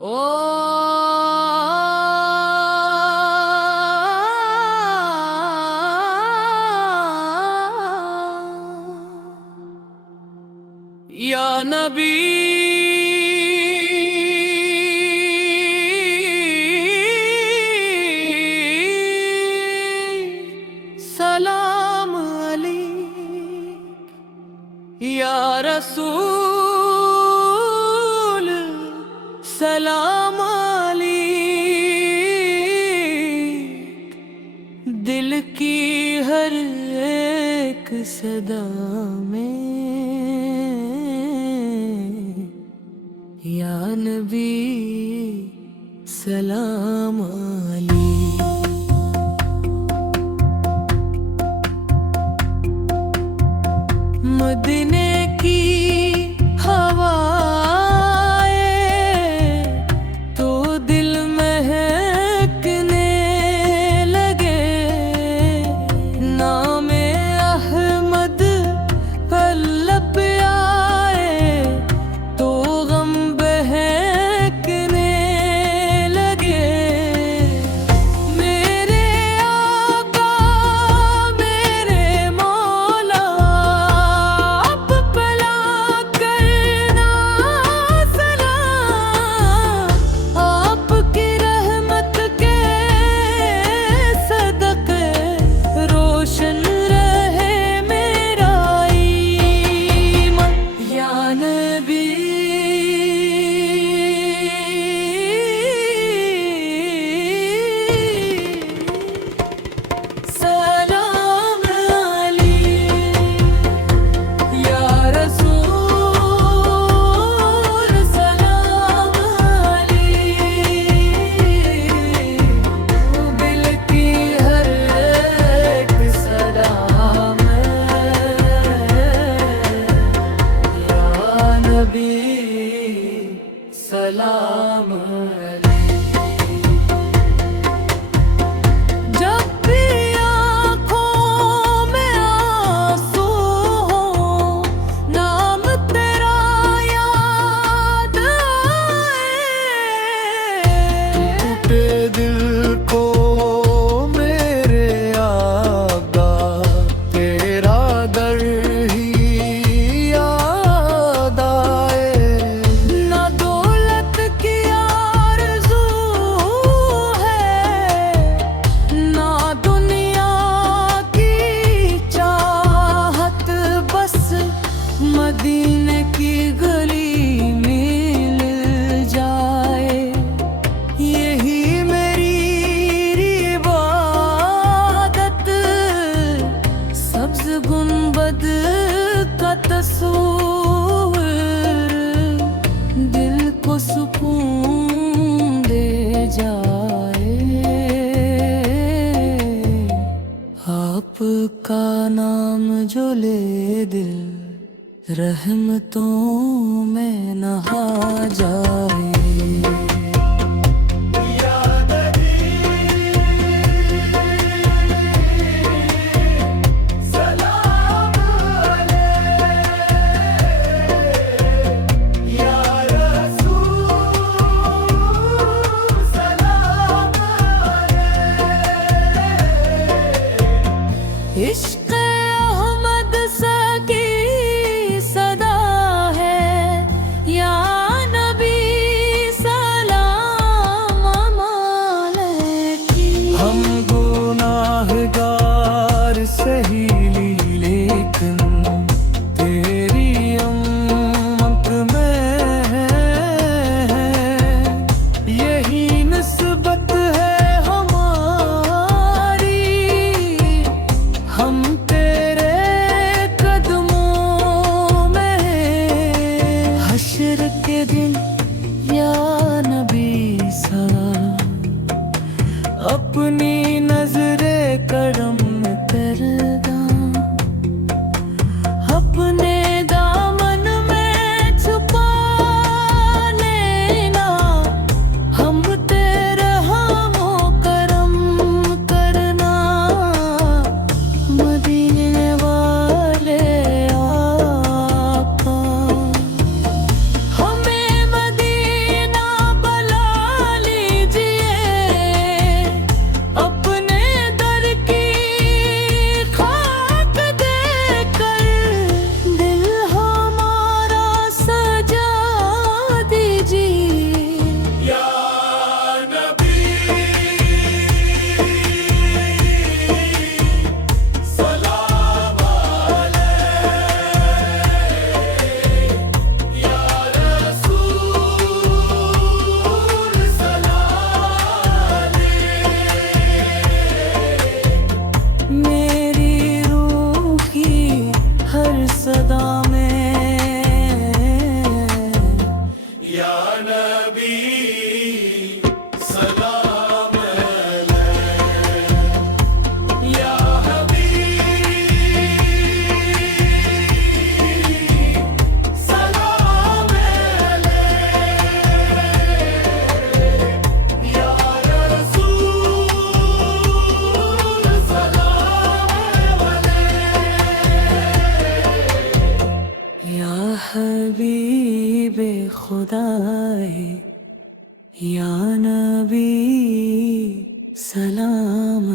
ओ या नबी सलाम अलैक या रसूल सलाम अलैक। दिल की हर एक सदा में या नबी सलाम अलैक। मदीने की हवाएं तो दिल महकने लगे, नामे अहमद पल्लव पे आए तो गम बहकने लगे। मेरे आका मेरे मौला अब पला करना सलाम, आपकी रहमत के सदके रोशन रहे मेरा ईमान। या नबी सलाम अलैक या रसूल सलाम अलैक। दिल की हर एक सदा में या नबी सलाम अलैक। जब भी आँखों में आंसू हो, नाम तेरा याद आए। टूटे दिल को मेरे आका तेरा दर ही याद आए। ना दौलत की आरज़ू है, ना दुनिया की चाहत, बस मदीने की गली मिल जाए। यही मेरी इबादत, सब्ज़ गुंबद का तस्वीर दिल को सुकून दे जाए। आपका नाम जो ले दिल रहमतों में नहा जाए। इश्क़ अहमद सकी सदा है या नबी सलाम अलैकी। हम गुनाहगार सही लेकिन तेरी अम्मत में है, यही निस्बत है हमारी। हम तेरे कदमों में हश्र के दिन या नबी सलाम, अपनी नजरे करम करदा, अपने दामन में छुपा लेना। हम तेरे हमो करम करना, मदीने वाले आका हमें मदीना बला नबी सलाम या हबीब सलाम या रसूल सलाम या हबीबे खुदाए या नबी सलाम